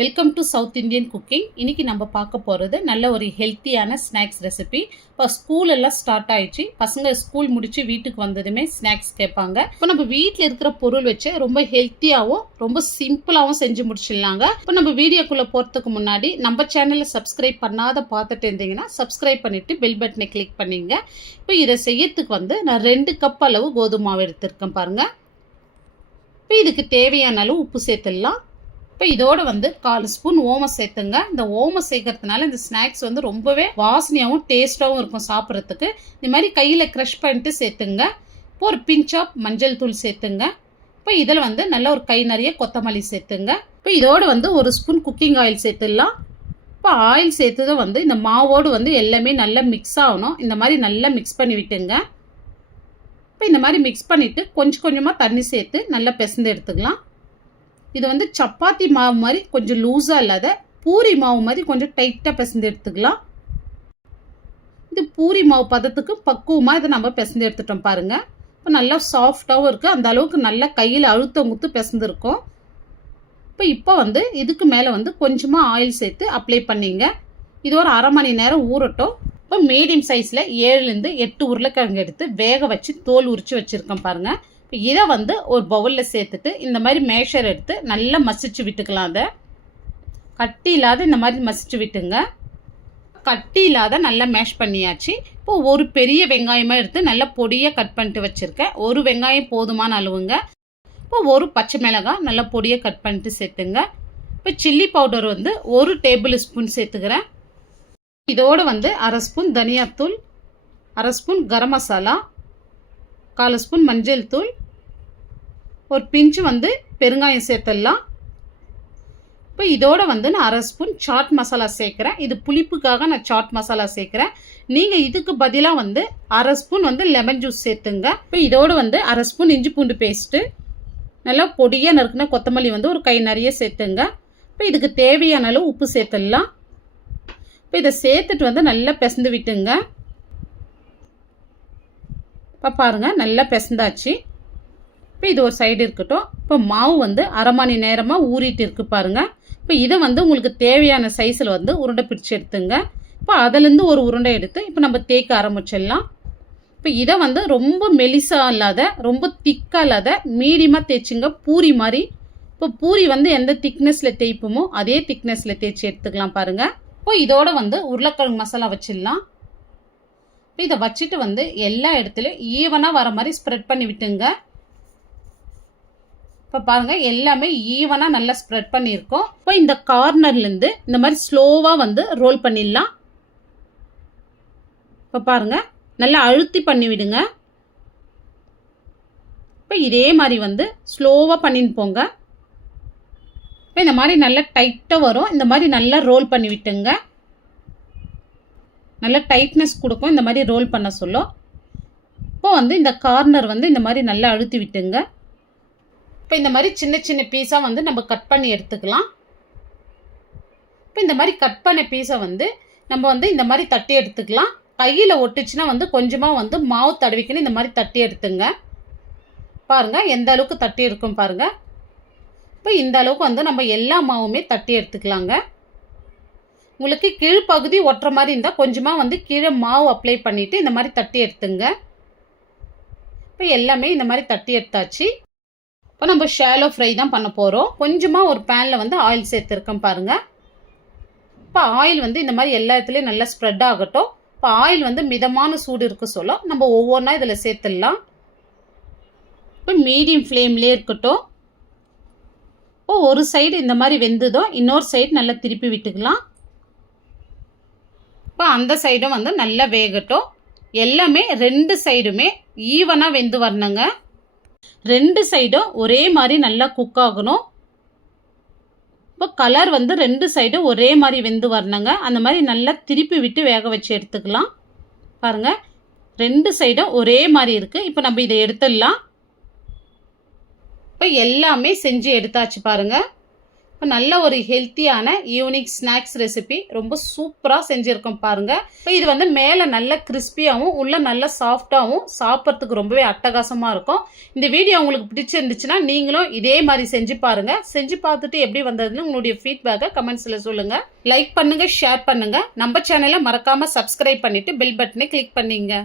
Welcome to south Indian cooking. இன்றைக்கி நம்ம பார்க்க போகிறது நல்ல ஒரு ஹெல்த்தியான ஸ்நாக்ஸ் ரெசிபி. இப்போ ஸ்கூல் எல்லாம் ஸ்டார்ட் ஆயிடுச்சு. பசங்க ஸ்கூல் முடித்து வீட்டுக்கு வந்ததுமே ஸ்நாக்ஸ் கேட்பாங்க. இப்போ நம்ம வீட்டில் இருக்கிற பொருள் வச்சு ரொம்ப ஹெல்த்தியாகவும் ரொம்ப சிம்பிளாகவும் செஞ்சு முடிச்சிடலாங்க. இப்போ நம்ம வீடியோக்குள்ளே போகிறதுக்கு முன்னாடி நம்ம சேனலில் சப்ஸ்கிரைப் பண்ணாத பார்த்துட்டு இருந்தீங்கன்னா சப்ஸ்கிரைப் பண்ணிவிட்டு பெல் பட்டனை கிளிக் பண்ணிங்க. இப்போ இதை செய்யறதுக்கு நான் 2 கப் அளவு கோதுமை மாவு எடுத்திருக்கேன் பாருங்கள். இப்போ இதுக்கு தேவையான அளவு உப்பு சேர்த்துடலாம். இப்போ இதோட 1/4 ஸ்பூன் ஓமம் சேர்த்துங்க. இந்த ஓமம் சேர்க்கறதுனால இந்த ஸ்நாக்ஸ் ரொம்பவே வாசனையாகவும் டேஸ்ட்டாகவும் இருக்கும் சாப்பிட்றதுக்கு. இந்த மாதிரி கையில் க்ரஷ் பண்ணிட்டு சேர்த்துங்க. இப்போ ஒரு பிஞ்ச் ஆஃப் மஞ்சள் தூள் சேர்த்துங்க. இப்போ இதில் நல்ல ஒரு கை நிறைய கொத்தமல்லி சேர்த்துங்க. இப்போ இதோட 1 ஸ்பூன் குக்கிங் ஆயில் சேர்த்துடலாம். இப்போ ஆயில் சேர்த்ததும் இந்த மாவோடு எல்லாமே நல்லா மிக்ஸ் ஆகணும். இந்த மாதிரி நல்லா மிக்ஸ் பண்ணி விட்டுங்க. இப்போ இந்த மாதிரி மிக்ஸ் பண்ணிவிட்டு கொஞ்சம் கொஞ்சமாக தண்ணி சேர்த்து நல்லா பிசைந்து எடுத்துக்கலாம். இது சப்பாத்தி மாவு மாதிரி கொஞ்சம் லூஸாக இல்லாத பூரி மாவு மாதிரி கொஞ்சம் டைட்டாக பிசைந்து எடுத்துக்கலாம். இது பூரி மாவு பதத்துக்கு பக்குவமாக இதை நம்ம பிசைந்து எடுத்துட்டோம் பாருங்கள். இப்போ நல்லா சாஃப்டாகவும் இருக்குது. அந்த அளவுக்கு நல்லா கையில் அழுத்த முத்து பிசைந்துருக்கும். இப்போ இதுக்கு மேலே கொஞ்சமாக ஆயில் சேர்த்து அப்ளை பண்ணிங்க. இது ஒரு அரை மணி நேரம் ஊறட்டும். இப்போ மீடியம் சைஸில் 7லேருந்து 8 உருளைக்கிழங்கு எடுத்து வேக வச்சு தோல் உரித்து வச்சுருக்கேன் பாருங்கள். இப்போ இதை ஒரு பவுலில் சேர்த்துட்டு இந்த மாதிரி மேஷர் எடுத்து நல்லா மசிச்சு விட்டுக்கலாம். அதை கட்டி இல்லாத இந்த மாதிரி மசிச்சு விட்டுங்க. கட்டி இல்லாத நல்லா மேஷ் பண்ணியாச்சு. இப்போ ஒரு பெரிய வெங்காயமாக எடுத்து நல்லா பொடியாக கட் பண்ணிட்டு வச்சுருக்கேன். ஒரு வெங்காயம் போதுமான அளவுங்க. இப்போ ஒரு பச்சை மிளகாய் நல்லா பொடியாக கட் பண்ணிட்டு சேர்த்துங்க. இப்போ சில்லி பவுடர் 1 டேபிள் ஸ்பூன் சேர்த்துக்கிறேன். இதோடு அரை ஸ்பூன் தனியாத்தூள், அரை ஸ்பூன் கரம் மசாலா, 1/4 ஸ்பூன் மஞ்சள் தூள், ஒரு பிஞ்சு பெருங்காயம் சேர்த்துடலாம். இப்போ இதோட நான் அரை ஸ்பூன் சாட் மசாலா சேர்க்குறேன். இது புளிப்புக்காக நான் சாட் மசாலா சேர்க்குறேன். நீங்கள் இதுக்கு பதிலாக அரை ஸ்பூன் லெமன் ஜூஸ் சேர்த்துங்க. இப்போ இதோடு அரை ஸ்பூன் இஞ்சி பூண்டு பேஸ்ட்டு, நல்லா பொடியாக நறுக்குன கொத்தமல்லி ஒரு கை நிறைய சேர்த்துங்க. இப்போ இதுக்கு தேவையான அளவு உப்பு சேர்த்துடலாம். இப்போ இதை சேர்த்துட்டு நல்லா பிசைந்து விட்டுங்க. இப்போ பாருங்கள் நல்லா பிசைந்தாச்சு. இப்போ இது ஒரு சைடு இருக்கட்டும். இப்போ மாவு அரை மணி நேரமாக ஊறிட்டு இருக்கு பாருங்கள். இப்போ இதை உங்களுக்கு தேவையான சைஸில் உருண்டை பிடிச்சி எடுத்துங்க. இப்போ அதிலேருந்து ஒரு உருண்டை எடுத்து இப்போ நம்ம தேய்க்க ஆரம்பிச்சிடலாம். இப்போ இதை ரொம்ப மெலிசாக இல்லாத ரொம்ப திக்காக இல்லாத மீடியமாக தேய்ச்சிங்க, பூரி மாதிரி. இப்போ பூரி எந்த திக்னஸில் தேய்ப்போமோ அதே திக்னஸில் தேய்ச்சி எடுத்துக்கலாம் பாருங்கள். இப்போ இதோட உருளைக்கிழங்கு மசாலா வச்சிடலாம். இப்போ இதை வச்சுட்டு எல்லா இடத்துலையும் ஈவனாக வர மாதிரி ஸ்ப்ரெட் பண்ணி விட்டுங்க. இப்போ பாருங்கள் எல்லாமே ஈவனாக நல்லா ஸ்ப்ரெட் பண்ணியிருக்கோம். இப்போ இந்த கார்னர்லேருந்து இந்த மாதிரி ஸ்லோவாக ரோல் பண்ணிடலாம். இப்போ பாருங்கள் நல்லா அழுத்தி பண்ணி விடுங்க. இப்போ இதே மாதிரி ஸ்லோவாக பண்ணின்னு போங்க. இப்போ இந்த மாதிரி நல்லா டைட்டாக வரும். இந்த மாதிரி நல்லா ரோல் பண்ணி விட்டுங்க. நல்லா டைட்னஸ் கொடுக்கும் இந்த மாதிரி ரோல் பண்ண சொல்லும். இப்போ இந்த கார்னர் இந்த மாதிரி நல்லா அழுத்தி விட்டுங்க. இப்போ இந்த மாதிரி சின்ன சின்ன பீஸாக நம்ம கட் பண்ணி எடுத்துக்கலாம். இப்போ இந்த மாதிரி கட் பண்ண பீஸை நம்ம இந்த மாதிரி தட்டி எடுத்துக்கலாம். கையில் ஒட்டுச்சுன்னா கொஞ்சமாக மாவு தடவிக்கணும். இந்த மாதிரி தட்டி எடுத்துங்க. பாருங்கள் எந்த அளவுக்கு தட்டி இருக்கும் பாருங்கள். இப்போ இந்த அளவுக்கு நம்ம எல்லா மாவுமே தட்டி எடுத்துக்கலாங்க. உங்களுக்கு கீழ்ப்பகுதி ஒட்டுற மாதிரி இருந்தால் கொஞ்சமாக கீழே மாவு அப்ளை பண்ணிவிட்டு இந்த மாதிரி தட்டி எடுத்துங்க. இப்போ எல்லாமே இந்த மாதிரி தட்டி எடுத்தாச்சு. இப்போ நம்ம ஷாலோ ஃப்ரை தான் பண்ண போகிறோம். கொஞ்சமாக ஒரு பேனில் ஆயில் சேர்த்துருக்கேன் பாருங்கள். இப்போ ஆயில் இந்த மாதிரி எல்லா இடத்துலையும் நல்லா ஸ்ப்ரெட் ஆகட்டும். இப்போ ஆயில் மிதமான சூடு இருக்க சொல்ல நம்ம ஒவ்வொன்றா இதில் சேர்த்துடலாம். இப்போ மீடியம் ஃப்ளேம்லேயே இருக்கட்டும். இப்போ ஒரு சைடு இந்த மாதிரி வெந்ததும் இன்னொரு சைடு நல்லா திருப்பி விட்டுக்கலாம். இப்போ அந்த சைடும் நல்லா வேகட்டும். எல்லாமே 2 சைடுமே ஈவனாக வெந்து வரணுங்க. 2 சைடும் ஒரே மாதிரி நல்லா குக் ஆகணும். இப்போ கலர் 2 சைடும் ஒரே மாதிரி வெந்து வரணுங்க. அந்த மாதிரி நல்லா திருப்பி விட்டு வேக வச்சு எடுத்துக்கலாம். பாருங்கள் 2 சைடும் ஒரே மாதிரி இருக்குது. இப்போ நம்ம இதை எடுத்துடலாம். இப்போ எல்லாமே செஞ்சு எடுத்தாச்சு பாருங்கள். இப்போ நல்ல ஒரு ஹெல்த்தியான ஈவினிங் ஸ்நாக்ஸ் ரெசிபி ரொம்ப சூப்பராக செஞ்சுருக்கோம் பாருங்கள். இப்போ இது வந்து மேலே நல்ல கிறிஸ்பியாகவும் உள்ள நல்ல சாஃப்டாகவும் சாப்பிட்றதுக்கு ரொம்பவே அட்டகாசமாக இருக்கும். இந்த வீடியோ உங்களுக்கு பிடிச்சிருந்துச்சுன்னா நீங்களும் இதே மாதிரி செஞ்சு பாருங்கள். செஞ்சு பார்த்துட்டு எப்படி வந்ததுன்னு உங்களுடைய ஃபீட்பேக்கை கமெண்ட்ஸில் சொல்லுங்கள். லைக் பண்ணுங்கள், ஷேர் பண்ணுங்கள். நம்ம சேனலை மறக்காமல் சப்ஸ்கிரைப் பண்ணிவிட்டு பெல் பட்டனை கிளிக் பண்ணிங்க.